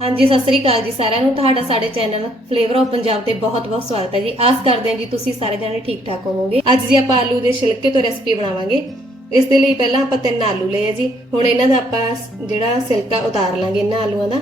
ਹਾਂਜੀ, ਸਤਿ ਸ੍ਰੀ ਅਕਾਲ ਜੀ ਸਾਰਿਆਂ ਨੂੰ। ਤੁਹਾਡਾ ਸਾਡੇ ਚੈਨਲ ਫਲੇਵਰ ਆਫ ਪੰਜਾਬ ਤੇ ਬਹੁਤ-ਬਹੁਤ ਸਵਾਗਤ ਹੈ ਜੀ। ਆਸ ਕਰਦੇ ਹਾਂ ਜੀ ਤੁਸੀਂ ਸਾਰੇ ਜਣੇ ਠੀਕ ਠਾਕ ਹੋਵੋਗੇ। ਅੱਜ ਜੀ ਆਪਾਂ ਆਲੂ ਦੇ ਛਿਲਕੇ ਤੋਂ ਰੈਸਪੀ ਬਣਾਵਾਂਗੇ। ਇਸ ਦੇ ਲਈ ਪਹਿਲਾਂ ਆਪਾਂ ਤਿੰਨ ਆਲੂ ਲਏ ਆ ਜੀ। ਹੁਣ ਇਹਨਾਂ ਦਾ ਆਪਾਂ ਜਿਹੜਾ ਸਿਲਕਾ ਉਤਾਰ ਲਾਂਗੇ ਇਹਨਾਂ ਆਲੂਆਂ ਦਾ।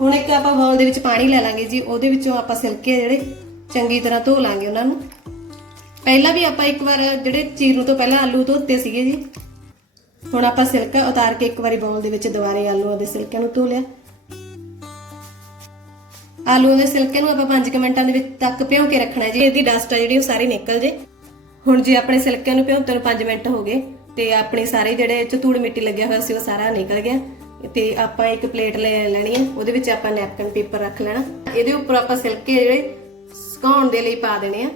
ਹੁਣ ਇੱਕ ਆਪਾਂ ਬਾਉਲ ਦੇ ਵਿੱਚ ਪਾਣੀ ਲੈ ਲਾਂਗੇ ਜੀ, ਉਹਦੇ ਵਿੱਚੋਂ ਆਪਾਂ ਸਿਲਕੇ ਜਿਹੜੇ ਚੰਗੀ ਤਰ੍ਹਾਂ ਧੋ ਲਾਂਗੇ ਉਹਨਾਂ ਨੂੰ। ਪਹਿਲਾਂ ਵੀ ਆਪਾਂ ਇੱਕ ਵਾਰ ਜਿਹੜੇ ਚੀਰਨ ਤੋਂ ਪਹਿਲਾਂ ਆਲੂ ਧੋਤੇ ਸੀਗੇ ਜੀ, ਹੁਣ ਆਪਾਂ ਸਿਲਕਾ ਉਤਾਰ ਕੇ ਇੱਕ ਵਾਰੀ ਬਾਉਲ ਦੇ ਵਿੱਚ ਦੁਬਾਰੇ ਆਲੂਆਂ ਦੇ ਸਿਲਕਿਆਂ ਨੂੰ ਧੋ ਲਿਆ। ਆਲੂ ਦੇ ਸਿਲਕੇ ਨੂੰ ਆਪਾਂ 5 ਮਿੰਟਾਂ ਦੇ ਵਿੱਚ ਤੱਕ ਭਿਓ ਕੇ ਰੱਖਣਾ ਜੀ, ਇਹਦੀ ਡਸਟ ਆ ਜਿਹੜੀ ਉਹ ਸਾਰੀ ਨਿਕਲ ਜੇ। ਹੁਣ ਜੇ ਆਪਣੇ ਸਿਲਕਿਆਂ ਨੂੰ ਭਿਉਂਤੇ ਨੂੰ 5 ਮਿੰਟ ਹੋ ਗਏ, ਤੇ ਆਪਣੇ ਸਾਰੇ ਜਿਹੜੇ ਚਤੂੜ ਮਿੱਟੀ ਲੱਗਿਆ ਹੋਇਆ ਸੀ, ਉਹ ਸਾਰਾ ਨਿਕਲ ਗਿਆ। ਤੇ ਆਪਾਂ ਇੱਕ ਪਲੇਟ ਲੈ ਲੈਣੀ ਹੈ, ਉਹਦੇ ਵਿੱਚ ਆਪਾਂ ਨੈਪਕਿਨ ਪੇਪਰ ਰੱਖ ਲੈਣਾ। ਇਹਦੇ ਉੱਪਰ ਆਪਾਂ ਸਿਲਕੇ ਜਿਹੜੇ ਸੁਕਾਉਣ ਦੇ ਲਈ ਪਾ ਦੇਣੇ ਆ।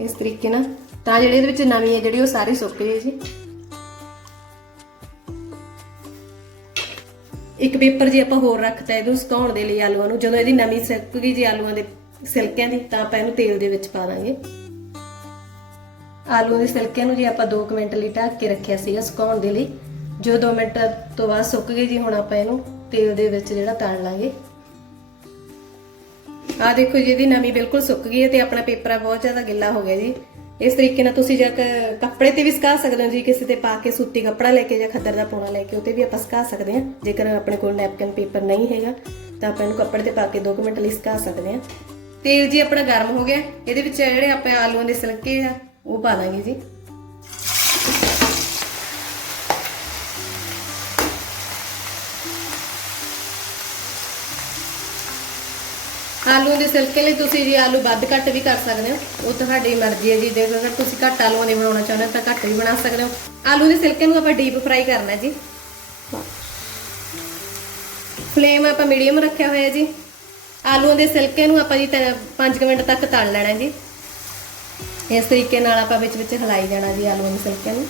ਇਸ ਤਰੀਕੇ ਨਾਲ। ਤਾਂ ਜਿਹੜੇ ਇਹਦੇ ਵਿੱਚ ਨਵੀਂ ਹੈ, ਜਿਹੜੀ ਉਹ ਸਾਰੀ ਸੁੱਕ ਜੇ ਜੀ। ਇੱਕ ਪੇਪਰ ਜੀ ਆਪਾਂ ਹੋਰ ਰੱਖਤਾ, ਇਹਨੂੰ ਸੁਕਾਉਣ ਦੇ ਲਈ ਆਲੂਆਂ ਨੂੰ। ਜਦੋਂ ਇਹਦੀ ਨਵੀਂ ਸੁੱਕ ਗਈ ਜੀ ਆਲੂਆਂ ਦੇ ਸਿਲਕਿਆਂ ਦੀ, ਤਾਂ ਆਪਾਂ ਇਹਨੂੰ ਤੇਲ ਦੇ ਵਿੱਚ ਪਾ ਦਾਂਗੇ। ਆਲੂਆਂ ਦੇ ਸਿਲਕਿਆਂ ਨੂੰ ਜੀ ਆਪਾਂ 2 ਮਿੰਟ ਲਈ ਢੱਕ ਕੇ ਰੱਖਿਆ ਸੀਗਾ ਸੁਕਾਉਣ ਦੇ ਲਈ ਜੋ 2 ਮਿੰਟ ਤੋਂ ਬਾਅਦ ਸੁੱਕ ਗਏ ਜੀ ਹੁਣ ਆਪਾਂ ਇਹਨੂੰ ਤੇਲ ਦੇ ਵਿੱਚ ਜਿਹੜਾ ਤਲ ਲਾਂਗੇ। ਆ ਦੇਖੋ ਜੀ, ਇਹਦੀ ਨਮੀ ਬਿਲਕੁਲ ਸੁੱਕ ਗਈ ਹੈ ਤੇ ਆਪਣਾ ਪੇਪਰ ਬਹੁਤ ਜ਼ਿਆਦਾ ਗਿੱਲਾ ਹੋ ਗਿਆ ਜੀ। ਇਸ ਤਰੀਕੇ ਨਾਲ ਤੁਸੀਂ ਜਾਂ ਕੱਪੜੇ ਤੇ ਵੀ ਸੁਕਾ ਸਕਦੇ ਹੋ ਜੀ, ਕਿਸੇ ਤੇ ਪਾ ਕੇ ਸੂਤੀ ਕੱਪੜਾ ਲੈ ਕੇ ਜਾਂ ਖੱਦਰ ਦਾ ਪੋਣਾ ਲੈ ਕੇ, ਉਹ ਤੇ ਵੀ ਆਪਾਂ ਸੁਕਾ ਸਕਦੇ ਹਾਂ। ਜੇਕਰ ਆਪਣੇ ਕੋਲ ਨੈਪਕਿਨ ਪੇਪਰ ਨਹੀਂ ਹੈਗਾ, ਤਾਂ ਆਪਾਂ ਇਹਨੂੰ ਕੱਪੜੇ ਤੇ ਪਾ ਕੇ 2 ਮਿੰਟ ਲਈ ਸੁਕਾ ਸਕਦੇ ਹਾਂ। ਤੇਲ ਜੀ ਆਪਣਾ ਗਰਮ ਹੋ ਗਿਆ। ਇਹਦੇ ਵਿੱਚ ਜਿਹੜੇ ਆਪਾਂ ਆਲੂਆਂ ਦੇ ਸਲਕੇ ਆ, ਉਹ ਪਾ ਦਾਂਗੇ ਜੀ। ਆਲੂਆਂ ਦੇ ਸਿਲਕੇ ਲਈ ਤੁਸੀਂ ਜੀ ਆਲੂ ਵੱਧ ਘੱਟ ਵੀ ਕਰ ਸਕਦੇ ਹੋ, ਉਹ ਤੁਹਾਡੀ ਮਰਜ਼ੀ ਹੈ ਜੀ। ਜੇ ਅਗਰ ਤੁਸੀਂ ਘੱਟ ਆਲੂਆਂ ਦੇ ਬਣਾਉਣਾ ਚਾਹੁੰਦੇ ਹੋ, ਤਾਂ ਘੱਟ ਵੀ ਬਣਾ ਸਕਦੇ ਹੋ। ਆਲੂ ਦੇ ਸਿਲਕੇ ਨੂੰ ਆਪਾਂ ਡੀਪ ਫਰਾਈ ਕਰਨਾ ਜੀ। ਫਲੇਮ ਆਪਾਂ ਮੀਡੀਅਮ ਰੱਖਿਆ ਹੋਇਆ ਜੀ। ਆਲੂਆਂ ਦੇ ਸਿਲਕੇ ਨੂੰ ਆਪਾਂ ਜੀ 5 ਮਿੰਟ ਤੱਕ ਤਲ ਲੈਣਾ ਜੀ। ਇਸ ਤਰੀਕੇ ਨਾਲ ਆਪਾਂ ਵਿੱਚ ਵਿੱਚ ਹਿਲਾਈ ਜਾਣਾ ਜੀ ਆਲੂਆਂ ਦੇ ਸਿਲਕੇ ਨੂੰ।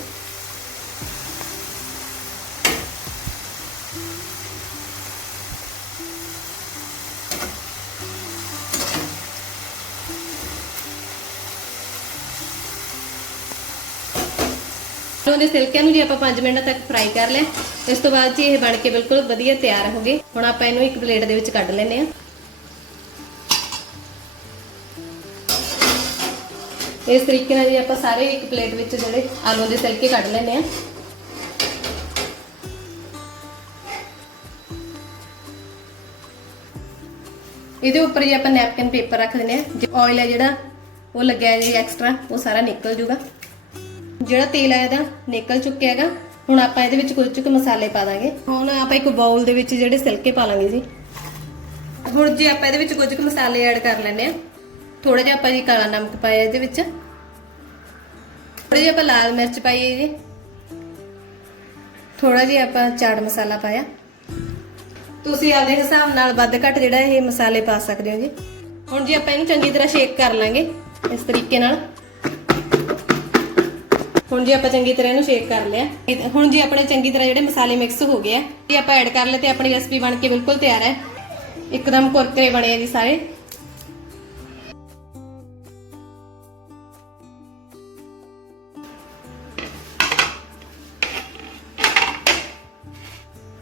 ਆਲੂਆਂ ਦੇ ਸਿਲਕਿਆਂ ਨੂੰ ਜੀ ਆਪਾਂ 5 ਮਿੰਟ ਤੱਕ ਫਰਾਈ ਕਰ ਲਿਆ। ਇਸ ਤੋਂ ਬਾਅਦ ਜੀ ਇਹ ਬਣ ਕੇ ਬਿਲਕੁਲ ਵਧੀਆ ਤਿਆਰ ਹੋ ਗਏ। ਹੁਣ ਆਪਾਂ ਇਹਨੂੰ ਇੱਕ ਪਲੇਟ ਦੇ ਵਿੱਚ ਕੱਢ ਲੈਨੇ ਆ ਇਸ ਤਰੀਕੇ ਨਾਲ ਜੀ ਆਪਾਂ ਸਾਰੇ ਇੱਕ ਪਲੇਟ ਵਿੱਚ ਜਿਹੜੇ ਆਲੂਆਂ ਦੇ ਸਿਲਕੇ ਕੱਢ ਲੈਨੇ ਆ ਇਹਦੇ ਉੱਪਰ ਜੀ ਆਪਾਂ ਨੈਪਕਿਨ ਪੇਪਰ ਰੱਖ ਦਿੰਨੇ ਆ ਆਇਲ ਹੈ ਜਿਹੜਾ, ਉਹ ਲੱਗਿਆ ਹੈ ਜੀ ਐਕਸਟਰਾ ਉਹ ਸਾਰਾ ਨਿਕਲ ਜੂਗਾ। ਜਿਹੜਾ ਤੇਲ ਹੈ ਇਹਦਾ ਨਿਕਲ ਚੁੱਕਿਆ ਹੈਗਾ, ਹੁਣ ਆਪਾਂ ਇਹਦੇ ਵਿੱਚ ਕੁਝ ਕੁ ਮਸਾਲੇ ਪਾ ਦਾਂਗੇ। ਹੁਣ ਆਪਾਂ ਇੱਕ ਬਾਉਲ ਦੇ ਵਿੱਚ ਜਿਹੜੇ ਸਿਲਕੇ ਪਾ ਲਾਂਗੇ ਜੀ। ਹੁਣ ਜੇ ਆਪਾਂ ਇਹਦੇ ਵਿੱਚ ਕੁਝ ਕੁ ਮਸਾਲੇ ਐਡ ਕਰ ਲੈਣੇ ਆ ਥੋੜਾ ਜਿਹਾ ਆਪਾਂ ਜੀ ਕਾਲਾ ਨਮਕ ਪਾਇਆ ਇਹਦੇ ਵਿੱਚ। ਥੋੜਾ ਜਿਹਾ ਆਪਾਂ ਲਾਲ ਮਿਰਚ ਪਾਈਏ ਜੀ। ਥੋੜਾ ਜਿਹਾ ਆਪਾਂ ਚਾਟ ਮਸਾਲਾ ਪਾਇਆ। ਤੁਸੀਂ ਆਪਦੇ ਹਿਸਾਬ ਨਾਲ ਵੱਧ ਘੱਟ ਜਿਹੜਾ ਇਹ ਮਸਾਲੇ ਪਾ ਸਕਦੇ ਹੋ ਜੀ। ਹੁਣ ਜੀ ਆਪਾਂ ਇਹਨੂੰ ਚੰਗੀ ਤਰ੍ਹਾਂ ਸ਼ੇਕ ਕਰ ਲਾਂਗੇ, ਇਸ ਤਰੀਕੇ ਨਾਲ। ਹੁਣ ਜੀ ਆਪਾਂ ਚੰਗੀ ਤਰ੍ਹਾਂ ਇਹਨੂੰ ਸ਼ੇਕ ਕਰ ਲਿਆ ਹੁਣ ਜੀ ਆਪਣੇ ਚੰਗੀ ਤਰ੍ਹਾਂ ਜਿਹੜੇ ਮਸਾਲੇ ਮਿਕਸ ਹੋ ਗਏ ਆ ਇਹ ਆਪਾਂ ਐਡ ਕਰ ਲਏ ਤੇ ਆਪਣੀ ਰੈਸਪੀ ਬਣ ਕੇ ਬਿਲਕੁਲ ਤਿਆਰ ਹੈ। ਇੱਕਦਮ ਕੁਰਕਰੇ ਬਣੇ ਆ ਜੀ ਸਾਰੇ।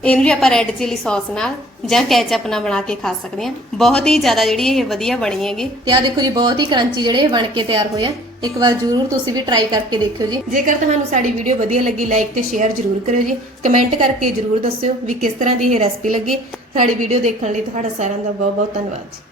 ਇਹਨੂੰ ਵੀ ਆਪਾਂ ਰੈੱਡ ਚਿਲੀ ਸੌਸ ਨਾਲ ਜਾਂ ਕੈਚਅਪ ਨਾਲ ਬਣਾ ਕੇ ਖਾ ਸਕਦੇ ਹਾਂ। ਬਹੁਤ ਹੀ ਜ਼ਿਆਦਾ ਜਿਹੜੀ ਇਹ ਵਧੀਆ ਬਣੀ ਹੈਗੀ। ਤੇ ਆ ਦੇਖੋ ਜੀ, ਬਹੁਤ ਹੀ ਕਰੰਚੀ ਜਿਹੜੇ ਬਣ ਕੇ ਤਿਆਰ ਹੋਏ ਆ। ਇੱਕ ਵਾਰ ਜ਼ਰੂਰ ਤੁਸੀਂ ਵੀ ਟਰਾਈ ਕਰਕੇ ਦੇਖਿਓ ਜੀ। ਜੇਕਰ ਤੁਹਾਨੂੰ ਸਾਡੀ ਵੀਡੀਓ ਵਧੀਆ ਲੱਗੀ ਲਾਈਕ ਤੇ ਸ਼ੇਅਰ ਜ਼ਰੂਰ ਕਰਿਓ ਜੀ। ਕਮੈਂਟ ਕਰਕੇ ਜ਼ਰੂਰ ਦੱਸਿਓ ਵੀ ਕਿਸ ਤਰ੍ਹਾਂ ਦੀ ਇਹ ਰੈਸਪੀ ਲੱਗੀ। ਸਾਡੀ ਵੀਡੀਓ ਦੇਖਣ ਲਈ ਤੁਹਾਡਾ ਸਾਰਿਆਂ ਦਾ ਬਹੁਤ ਬਹੁਤ ਧੰਨਵਾਦ ਜੀ।